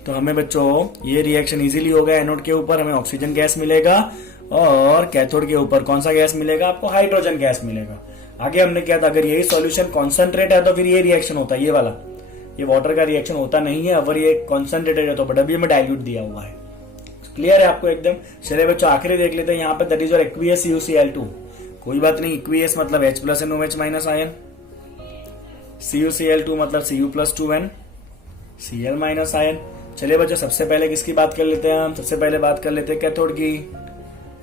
तो हमें बच्चों ये रिएक्शन इजीली होगा, एनोड के ऊपर हमें ऑक्सीजन गैस मिलेगा, और कैथोड के ऊपर कौन सा गैस मिलेगा आपको, हाइड्रोजन गैस मिलेगा। आगे हमने क्या था, अगर यही सॉल्यूशन कॉन्सेंट्रेट है तो फिर ये रिएक्शन होता है, ये वाला, ये वाटर का रिएक्शन होता नहीं है, अगर ये कॉन्सेंट्रेटेड है तो, बट अभी हमें डाइल्यूट दिया हुआ है। क्लियर है आपको एकदम। चलिए बच्चों, आखिरी देख लेते हैं यहाँ पे, that is your aqueous CuCl2। कोई बात नहीं, इक्वियस मतलब H plus and OH minus ion, CuCl2 मतलब Cu plus 2N Cl minus ion. चलिए बच्चों, सबसे पहले किसकी बात कर लेते हैं हम, सबसे पहले बात कर लेते हैं कैथोड की।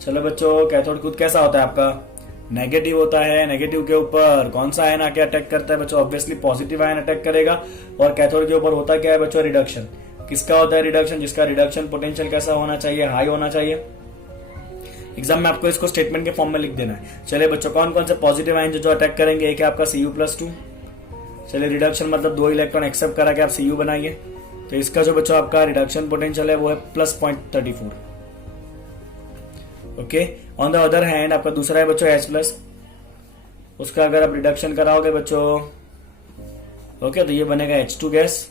चलो बच्चों, कैथोड खुद कैसा होता है आपका, नेगेटिव होता है। नेगेटिव के ऊपर कौन सा आयन आके अटैक करता है बच्चों, ऑब्वियसली पॉजिटिव आयन अटैक करेगा। और कैथोड के ऊपर होता क्या है बच्चों, रिडक्शन। किसका होता है रिडक्शन, जिसका रिडक्शन पोटेंशियल कैसा होना चाहिए, हाई होना चाहिए। एग्जाम में आपको इसको स्टेटमेंट के फॉर्म में लिख देना है। चलिए बच्चों, कौन कौन से पॉजिटिव आयन जो अटैक करेंगे, एक है आपका Cu प्लस 2। चलिए, रिडक्शन मतलब 2 इलेक्ट्रॉन एक्सेप्ट करा के आप Cu बनाइए, तो इसका जो बच्चों आपका रिडक्शन पोटेंशियल है वो है plus 0.34। Okay, on the other hand आपका दूसरा है बच्चों H प्लस, उसका अगर आप रिडक्शन कराओगे बच्चों, ओके, तो ये बनेगा H2 गैस,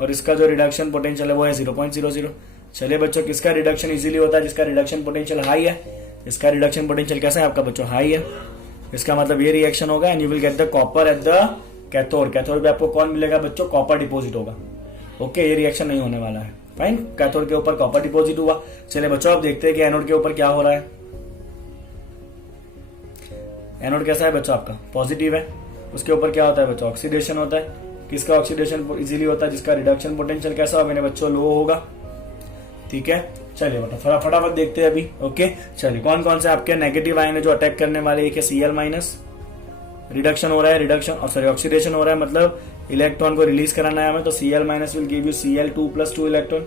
और इसका जो रिडक्शन पोटेंशियल है वो है 0.00। चलिए बच्चों, किसका रिडक्शन इजीली होता है, जिसका रिडक्शन पोटेंशियल हाई है। इसका रिडक्शन पोटेंशियल कैसा है आपका बच्चों, हाई है। इसका मतलब ये रिएक्शन होगा, and you will get the copper at the cathode. Cathode पे आपको कौन मिलेगा बच्चों, कॉपर डिपोजिट होगा। ओके, ये रिएक्शन नहीं होने वाला है, फाइन। कैथोड के ऊपर कॉपर डिपोजिट हुआ। चलिए बच्चों, आप देखते हैं कि एनोड के ऊपर क्या हो रहा है। एनोड कैसा है बच्चों आपका, पॉजिटिव है। उसके ऊपर क्या होता है बच्चों, ऑक्सीडेशन होता है। किसका ऑक्सीडेशन इजीली होता है, जिसका रिडक्शन पोटेंशियल कैसा होगा मेरे बच्चों, लो होगा, ठीक है। चलिए बेटा, फटाफट देखते हैं अभी। ओके, चलिए, कौन कौन से आपके नेगेटिव आयन है जो अटैक करने वाले, एक है Cl माइनस, रिडक्शन हो रहा है, रिडक्शन सॉरी ऑक्सीडेशन हो रहा है, मतलब इलेक्ट्रॉन को रिलीज कराना है हमें, तो Cl minus will give you Cl2 plus 2 electron.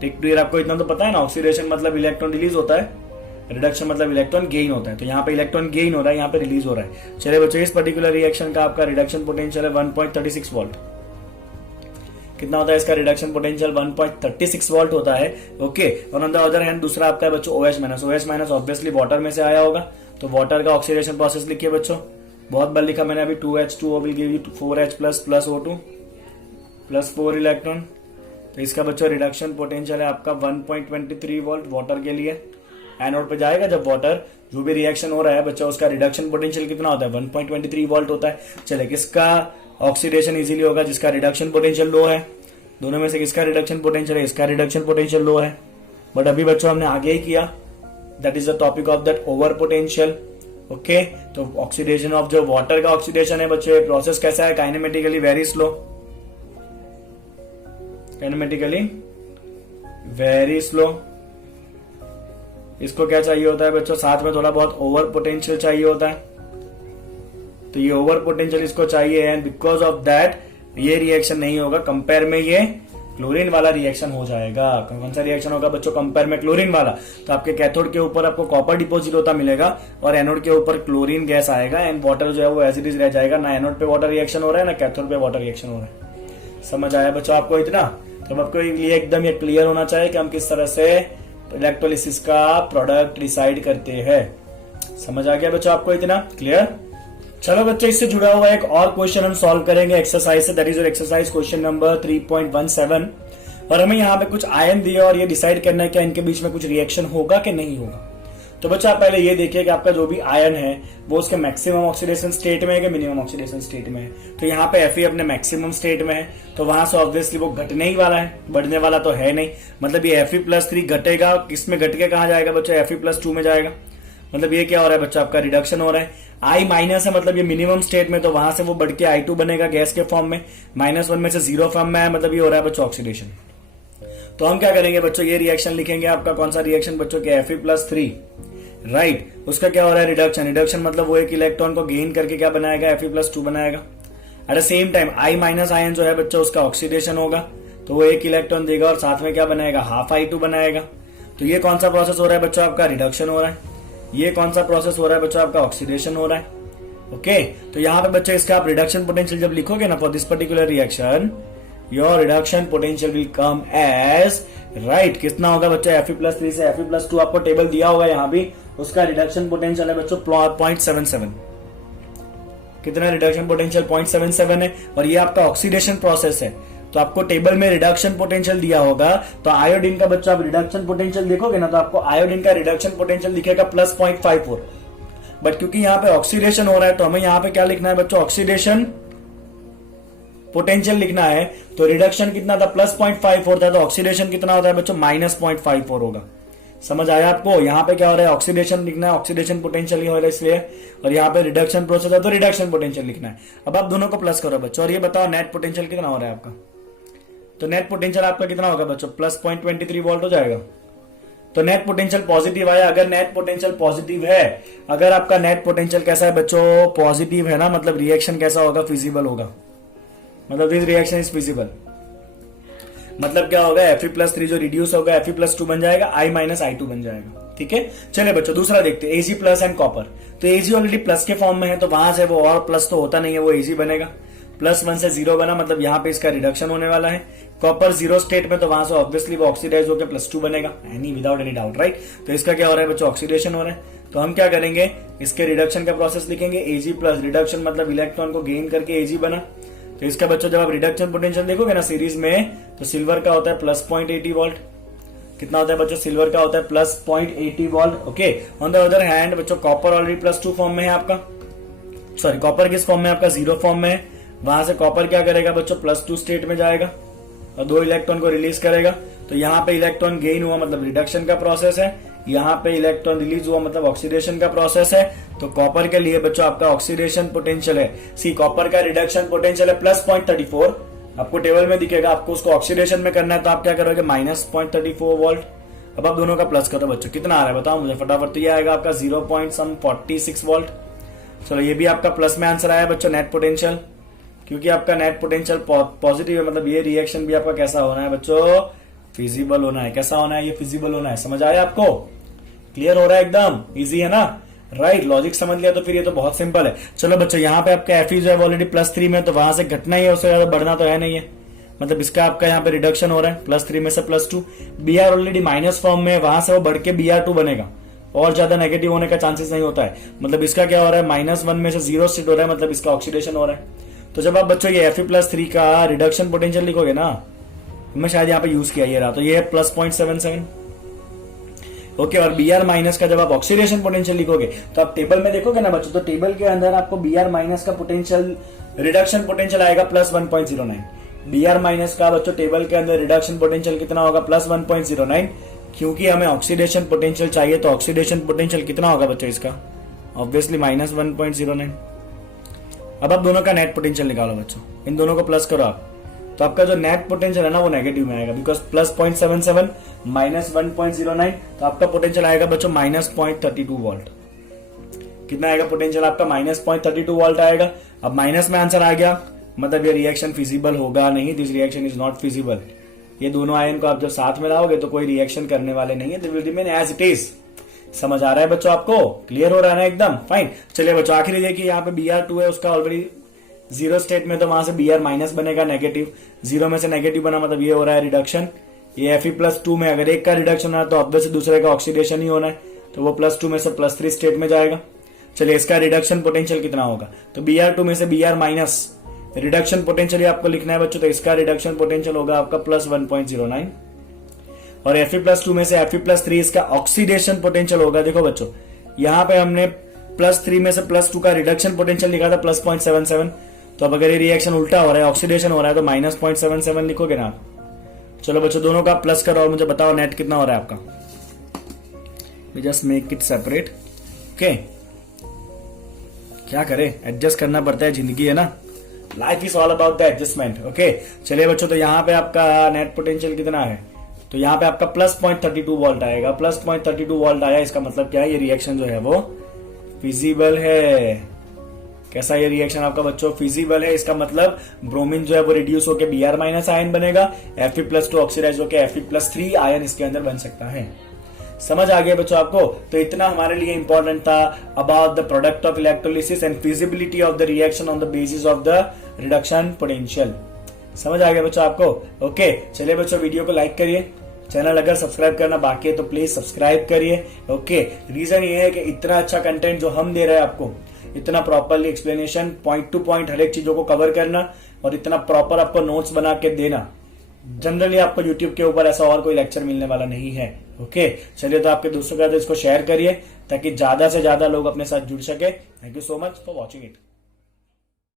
ठीक, क्लियर, आपको इतना तो पता है ना, ऑक्सीडेशन मतलब इलेक्ट्रॉन रिलीज होता है, रिडक्शन मतलब इलेक्ट्रॉन गेन होता है। तो यहाँ पे इलेक्ट्रॉन गेन हो रहा है, यहाँ पे रिलीज हो रहा है। चलिए बच्चों, इस पर्टिकुलर रिएक्शन का आपका रिडक्शन पोटेंशियल है 1.36 वोल्ट। कितना होता है इसका रिडक्शन पोटेंशियल, 1.36 वोल्ट होता है। ओके, और ऑन द अदर हैंड दूसरा आपका है बच्चों OH minus. OH minus obviously water में से आया होगा, तो वाटर का ऑक्सीडेशन प्रोसेस लिखिए बच्चों, बहुत बार लिखा मैंने अभी, 2H2O will give you 4H plus plus O2 plus 4 electron. तो इसका बच्चों रिडक्शन पोटेंशियल है आपका 1.23 वोल्ट वाटर के लिए। एनोड पे जाएगा जब वाटर, जो भी रिएक्शन हो रहा है बच्चा, उसका रिडक्शन पोटेंशियल कितना होता है, 1.23 वोल्ट होता है। चले, किसका ऑक्सीडेशन इजीली होगा, जिसका रिडक्शन पोटेंशियल लो है। दोनों में से किसका रिडक्शन पोटेंशियल है, इसका रिडक्शन पोटेंशियल लो है। बट अभी बच्चों हमने आगे ही किया, that is the topic of that over potential. Okay, तो ऑक्सीडेशन ऑफ जो वाटर का ऑक्सीडेशन है बच्चों, प्रोसेस कैसा है, काइनेमेटिकली वेरी स्लो, काइनेमेटिकली वेरी स्लो। इसको क्या चाहिए होता है बच्चों, साथ में थोड़ा बहुत ओवर पोटेंशियल चाहिए होता है। तो ये ओवर पोटेंशियल इसको चाहिए, एंड बिकॉज ऑफ दैट ये रिएक्शन नहीं होगा, कंपेयर में ये क्लोरीन वाला रिएक्शन हो जाएगा। कौन सा रिएक्शन होगा बच्चों? कंपेयर में क्लोरीन वाला। तो आपके कैथोड के ऊपर आपको कॉपर डिपोजिट होता मिलेगा और एनोड के ऊपर क्लोरीन गैस आएगा एंड वाटर जो है वो एज इट इज रह जाएगा। ना एनोड पे वाटर रिएक्शन हो रहा है ना कैथोड पे वाटर रिएक्शन हो रहा है। समझ आया बच्चों आपको इतना? तो आपको ये एकदम ये क्लियर होना चाहिए कि हम किस तरह से इलेक्ट्रोलिसिस का प्रोडक्ट डिसाइड करते हैं। समझ आ गया बच्चों आपको इतना? क्लियर? चलो बच्चों, इससे जुड़ा हुआ एक और क्वेश्चन हम सॉल्व करेंगे एक्सरसाइज से। That is exercise question number 3.17। और हमें यहाँ पे कुछ आयन दिए और ये डिसाइड करना है कि इनके बीच में कुछ रिएक्शन होगा कि नहीं होगा। तो बच्चा आप पहले ये देखिए कि आपका जो भी आयन है वो उसके मैक्सिमम ऑक्सीडेशन स्टेट में है कि मिनिमम ऑक्सीडेशन स्टेट में है। तो यहाँ पे Fe अपने मैक्सिमम स्टेट में है, तो वहां से ऑब्वियसली वो घटने ही वाला है, बढ़ने वाला तो है नहीं। मतलब ये Fe+3 घटेगा, किसमें घट के कहा जाएगा बच्चा? Fe+2 में जाएगा। मतलब ये क्या हो रहा है बच्चा? आपका रिडक्शन हो रहा है। I- है मतलब ये मिनिमम स्टेट में, तो वहां से वो बढ़ के I2 बनेगा गैस के फॉर्म में। -1 में से 0 फॉर्म में है, मतलब ये हो रहा है बच्चों ऑक्सीडेशन। तो हम क्या करेंगे बच्चों? ये रिएक्शन लिखेंगे। आपका कौन सा रिएक्शन बच्चों के? Fe+3, right. उसका क्या हो रहा है? रिडक्शन। रिडक्शन मतलब वो एक इलेक्ट्रॉन को गेन करके क्या बनाएगा? Fe+2 बनाएगा। At the same time I- ion जो है बच्चों उसका ऑक्सीडेशन होगा, तो वो एक इलेक्ट्रॉन देगा और साथ में क्या बनाएगा? हाफ I2 बनाएगा। तो ये कौन सा प्रोसेस हो रहा है बच्चों? आपका रिडक्शन हो रहा है। ये कौन सा प्रोसेस हो रहा है बच्चों? आपका ऑक्सीडेशन हो रहा है। ओके, तो यहाँ पे बच्चों इसका आप रिडक्शन पोटेंशियल जब लिखोगे ना for this particular reaction, your reduction potential will come as, right, कितना होगा बच्चों? Fe+3 से Fe+2 आपको टेबल दिया होगा यहाँ भी। उसका रिडक्शन पोटेंशियल है बच्चों 0.77। कितना रिडक्शन पोटेंशियल? 0.77 है। और ये आपका ऑक्सीडेशन प्रोसेस है, तो आपको टेबल में रिडक्शन पोटेंशियल दिया होगा। तो आयोडीन का बच्चा आप रिडक्शन पोटेंशियल देखोगे ना, तो आपको आयोडीन का रिडक्शन पोटेंशियल दिखेगा +0.54। बट क्योंकि यहाँ पे ऑक्सीडेशन हो रहा है तो हमें यहाँ पे क्या लिखना है बच्चों? ऑक्सीडेशन पोटेंशियल लिखना है। तो रिडक्शन कितना था? +0.54 था, तो ऑक्सीडेशन कितना होता है बच्चों? -0.54 होगा। समझ आया आपको? यहाँ पे क्या हो रहा है? ऑक्सीडेशन लिखना है, ऑक्सीडेशन पोटेंशियल ही हो रहा है इसलिए। और यहाँ पे रिडक्शन प्रोसेस है तो रिडक्शन पोटेंशियल लिखना है। अब आप दोनों को प्लस करो बच्चों और ये बताओ नेट पोटेंशियल कितना हो रहा है आपका? तो नेट पोटेंशियल आपका कितना होगा बच्चों? +0.23 वोल्ट हो जाएगा। तो नेट पोटेंशियल पॉजिटिव आया। अगर नेट पोटेंशियल पॉजिटिव है, अगर आपका नेट पोटेंशियल कैसा है बच्चों? पॉजिटिव है ना, मतलब रिएक्शन कैसा होगा? फिजिबल होगा। मतलब दिस रिएक्शन इज फिजिबल। मतलब क्या होगा? Fe+3 जो रिड्यूस होगा Fe+2 बन जाएगा, I- बन जाएगा। ठीक है, चलिए बच्चों दूसरा देखते हैं। Ag+ and copper. तो Ag ऑलरेडी प्लस के फॉर्म में है, तो वहां से वो और प्लस तो होता नहीं है, वो Ag बनेगा। +1 से 0 बना, मतलब यहाँ पे इसका रिडक्शन होने वाला है। कॉपर 0 स्टेट में, तो वहां से ऑब्वियसली वो ऑक्सीडाइज होकर +2 बनेगा, any without any doubt, right. तो इसका क्या हो रहा है बच्चों? ऑक्सीडेशन हो रहा है। तो हम क्या करेंगे? इसके रिडक्शन का प्रोसेस लिखेंगे। Ag+ रिडक्शन मतलब इलेक्ट्रॉन को गेन करके Ag बना। तो इसका बच्चों जब आप रिडक्शन पोटेंशियल देखोगे ना सीरीज में, तो सिल्वर का होता है +0.80 वोल्ट। कितना होता है बच्चों? सिल्वर का होता है +0.80 volt. Okay, on the other hand बच्चों कॉपर ऑलरेडी +2 फॉर्म में है आपका। सॉरी, कॉपर किस फॉर्म में? आपका 0 फॉर्म में है। वहां से कॉपर क्या करेगा बच्चों? +2 स्टेट में जाएगा और 2 इलेक्ट्रॉन को रिलीज करेगा। तो यहाँ पे इलेक्ट्रॉन गेन हुआ मतलब रिडक्शन का प्रोसेस है, यहाँ पे इलेक्ट्रॉन रिलीज हुआ मतलब ऑक्सीडेशन का प्रोसेस है। तो कॉपर के लिए बच्चों आपका ऑक्सीडेशन पोटेंशियल है। सी, कॉपर का रिडक्शन पोटेंशियल है +0.34, आपको टेबल में दिखेगा। आपको उसको ऑक्सीडेशन में करना है, तो आप क्या करोगे? -0.34 वोल्ट। अब आप दोनों का प्लस करो बच्चों, कितना आ रहा है बताओ मुझे फटाफट। तो ये आएगा आपका 0.46 वोल्ट। चलो ये भी आपका प्लस में आंसर आया बच्चों, नेट पोटेंशियल। क्योंकि आपका नेट पोटेंशियल पॉजिटिव है, मतलब ये रिएक्शन भी आपका कैसा होना है बच्चों? फिजिबल होना है। कैसा होना है? ये फिजिबल होना है। समझ आया आपको? क्लियर हो रहा है? एकदम इजी है ना, राइट। लॉजिक समझ लिया तो फिर ये तो बहुत सिंपल है। चलो बच्चों, यहाँ पे आपका Fe जो है ऑलरेडी +3 में, तो वहां से घटना ही है, उससे ज्यादा बढ़ना तो है नहीं है। मतलब इसका आपका यहाँ पे रिडक्शन हो रहा है +3 में से +2। Br ऑलरेडी माइनस फॉर्म में, वहां से वो बढ़ के Br2 बनेगा, और ज्यादा नेगेटिव होने का चांसेस नहीं होता है। मतलब इसका क्या हो रहा है? -1 में से 0 स्टेट हो रहा है, मतलब इसका ऑक्सीडेशन हो रहा है। तो जब आप बच्चों ये Fe+3 का रिडक्शन पोटेंशियल लिखोगे ना, मैं शायद यहाँ पे यूज किया ये रहा, तो ये है +0.77। ओके, और Br- का जब आप ऑक्सीडेशन पोटेंशियल लिखोगे, तो आप टेबल में देखोगे ना बच्चों, तो टेबल के अंदर आपको Br- का पोटेंशियल रिडक्शन पोटेंशियल आएगा +1.09। Br- का बच्चों टेबल के अंदर रिडक्शन पोटेंशियल कितना होगा? +1.09। क्योंकि हमें ऑक्सीडेशन पोटेंशियल चाहिए, तो ऑक्सीडेशन पोटेंशियल कितना होगा बच्चों इसका? ऑब्वियसली -1.09। अब आप दोनों का नेट पोटेंशियल निकालो बच्चों, इन दोनों को प्लस करो आप, तो आपका जो नेट पोटेंशियल है ना वो नेगेटिव में आएगा, बिकॉज +0.77 -1.09, तो आपका पोटेंशियल आएगा बच्चों -0.32 वोल्ट। कितना आएगा पोटेंशियल आपका? -0.32 वोल्ट आएगा। अब माइनस में आंसर आ गया, मतलब ये रिएक्शन फिजिबल होगा नहीं, this reaction is not feasible. ये दोनों आयन को आप जब साथ में लाओगे तो कोई रिएक्शन करने वाले नहीं है, they will remain as it is. समझ आ रहा है बच्चों आपको? क्लियर हो रहा है ना एकदम? फाइन। चलिए बच्चों आखिरी देखिए, यहाँ पे Br2 है, उसका ऑलरेडी जीरो स्टेट में, तो वहां से Br माइनस बनेगा, नेगेटिव। जीरो में से नेगेटिव बना मतलब ये हो रहा है रिडक्शन। ये Fe+2 में अगर एक का रिडक्शन होना है तो ऑब्वियसली दूसरे का ऑक्सीडेशन ही होना है, तो वो +2 में से +3 स्टेट में जाएगा। चलिए इसका रिडक्शन पोटेंशियल कितना होगा, तो Br2 में से Br माइनस रिडक्शन पोटेंशियल आपको लिखना है बच्चों, तो इसका रिडक्शन पोटेंशियल होगा आपका +1.09, और Fe+2 में से Fe+3 इसका ऑक्सीडेशन पोटेंशियल होगा। देखो बच्चों यहां पे हमने +3 में से +2 का रिडक्शन पोटेंशियल लिखा था +0.77, तो अब अगर ये रिएक्शन उल्टा हो रहा है, ऑक्सीडेशन हो रहा है, तो -0.77 लिखोगे ना आप। चलो बच्चों दोनों का प्लस करो और मुझे बताओ नेट कितना हो रहा है आपका। We just make it separate. Okay, क्या करें, एडजस्ट करना पड़ता है, जिंदगी है ना, life is all about the adjustment. Okay चलिए बच्चों, तो यहाँ पे आपका नेट पोटेंशियल कितना है, तो यहाँ पे आपका +0.32 वोल्ट आएगा। +0.32 वोल्ट आया, इसका मतलब क्या है, ये रिएक्शन जो है वो फिजिबल है। कैसा ये रिएक्शन आपका बच्चों, फिजिबल है। इसका मतलब ब्रोमीन जो है वो रिड्यूस होकर Br माइनस आयन बनेगा, Fe+2 ऑक्सीडाइज होकर Fe+3 आयन इसके अंदर बन सकता है। समझ आ गया बच्चों आपको? तो इतना हमारे लिए इंपॉर्टेंट था about the product of electrolysis and feasibility of the reaction on the basis of the reduction potential. समझ आ गया बच्चों आपको? ओके चलिए बच्चों, वीडियो को लाइक करिए, चैनल अगर सब्सक्राइब करना बाकी है तो प्लीज सब्सक्राइब करिए। ओके, रीजन ये है कि इतना अच्छा कंटेंट जो हम दे रहे हैं आपको, इतना properly explanation, point to point हर एक चीजों को कवर करना और इतना प्रॉपर आपको नोट्स बना के देना, जनरली आपको यूट्यूब के ऊपर ऐसा और कोई लेक्चर मिलने वाला नहीं है। ओके चलिए, तो आपके दोस्तों के साथ इसको शेयर करिए ताकि ज्यादा से ज्यादा लोग अपने साथ जुड़ सके। Thank you so much for watching it.